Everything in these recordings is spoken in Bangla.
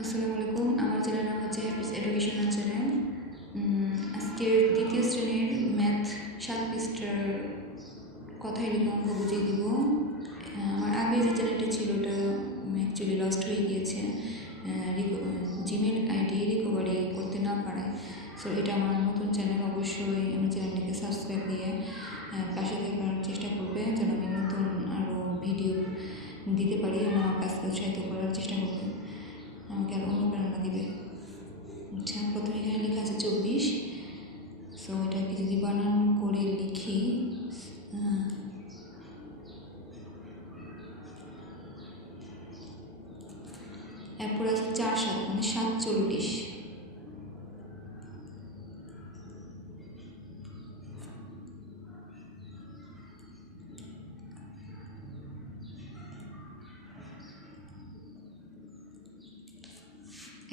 আসসালামু আলাইকুম। আমার চ্যানেল নাম হচ্ছে হ্যাপিস এডুকেশনাল চ্যানেল। আজকের দ্বিতীয় শ্রেণীর ম্যাথ 7 পৃষ্ঠার কথায় লিখে অঙ্ক বুঝিয়ে দিব। আমার আগে যে চ্যানেলটা ছিল ওটা অ্যাকচুয়ালি লস্ট হয়ে গিয়েছে, জিমেল আইডি রিকভারি করতে না পারায়। সো এটা আমার নতুন চ্যানেল, অবশ্যই আমি চ্যানেলটিকে সাবস্ক্রাইব দিয়ে পাশে থাকার চেষ্টা করবে, যেন আমি নতুন আরও ভিডিও দিতে পারি। আমার কাজকে উৎসাহিত করার চেষ্টা করবে, আমাকে আরও অনুপ্রেরণা দিবে। আচ্ছা, প্রথমে এখানে লেখা আছে 24। সো এটাকে যদি বানান করে লিখি, এরপর আছে 4 7 মানে 47।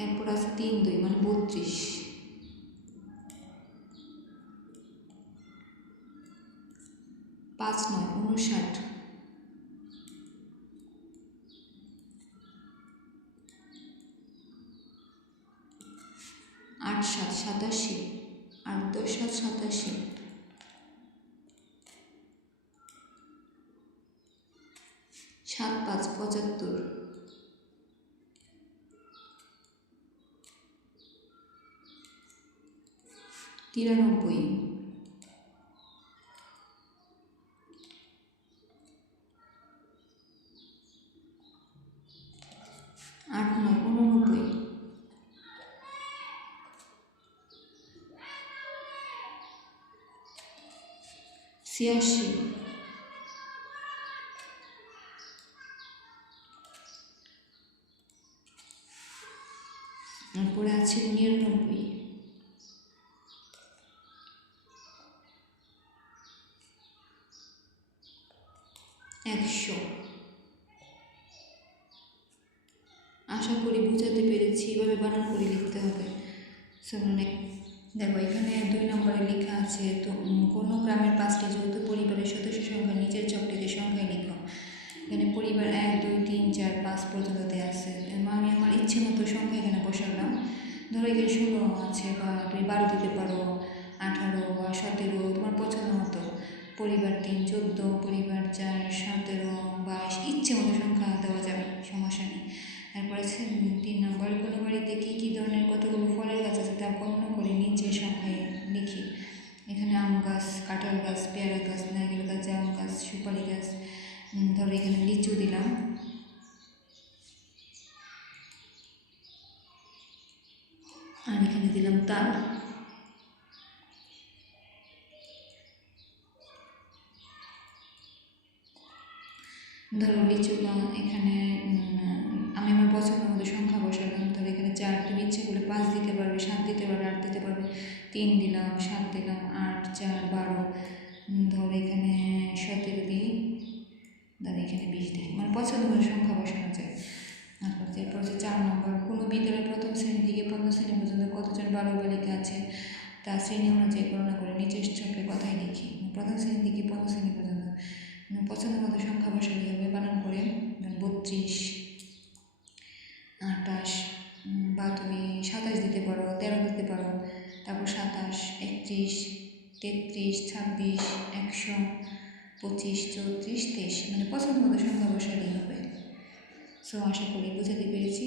এরপর আছে 3 2 মানে 32। 5 9 59। 8 7 87। 8 10 7 87। 7 5 75। 93। 8 9 89। 86। এরপরে আছে 99। 100। আশা করি বুঝাতে পেরেছি, এভাবে বানান করে লিখতে হবে। দেখো, এখানে 2 নম্বরে লেখা আছে, তো কোনো গ্রামের 5টি যৌথ পরিবারের সদস্য সংখ্যা নিচের চকটিতে সংখ্যায় লিখো। এখানে পরিবার 1 2 3 4 5 পর্যন্ত দেওয়া আছে। আমি আমার ইচ্ছে মতো সংখ্যা এখানে বসালাম। ধরো এখানে 16 আছে, বা তুমি 12 দিতে পারো, 18 বা 17, তোমার পছন্দ মতো। পরিবার 3 14, পরিবার 4 17, 22, ইচ্ছে মতো সংখ্যা দেওয়া যাবে, সমস্যা নেই। তারপর আছে 3 নম্বর, কোনো বাড়িতে কী কী ধরনের কতগুলো ফলের গাছ আছে তা গণনা করে নিচের সংখ্যায় লিখি। এখানে আম গাছ, কাঁঠাল গাছ, পেয়ারা গাছ, নারকেল গাছ, জাম গাছ, সুপারি গাছ। ধরো এখানে লিচু দিলাম, আর এখানে দিলাম তাল। ধরো লিচু এখানে আমি আমার পছন্দ মতো সংখ্যা বসালাম। ধরো এখানে 4, তুমি ইচ্ছে করলে 5 দিতে পারবে, 7 দিতে পারবে, 8 দিতে পারবে। 3 দিলাম, 7 দিলাম, 8 4 12। ধরো এখানে 17 দিই, ধরো এখানে 20 দিই, মানে পছন্দ মতো সংখ্যা বসানো যায়। এরপর হচ্ছে 4 নম্বর, কোনো বিদ্যালয়ের প্রথম শ্রেণী থেকে 15 শ্রেণী পর্যন্ত কতজন বালক বালিকা আছে তা শ্রেণী অনুযায়ী গণনা করে নিচের ছকে কথায় লিখি। প্রথম শ্রেণী থেকে 15 শ্রেণী পর্যন্ত পছন্দ মতো সংখ্যা বসাতে হবে বানান করে। 32 28, বা তুমি 27 দিতে পারো, 13 দিতে পারো। তারপর 27 31 33 26 100 25 34 23, মানে পছন্দ মতো সংখ্যা বসালেই হবে। সো আশা করি বুঝাতে পেরেছি।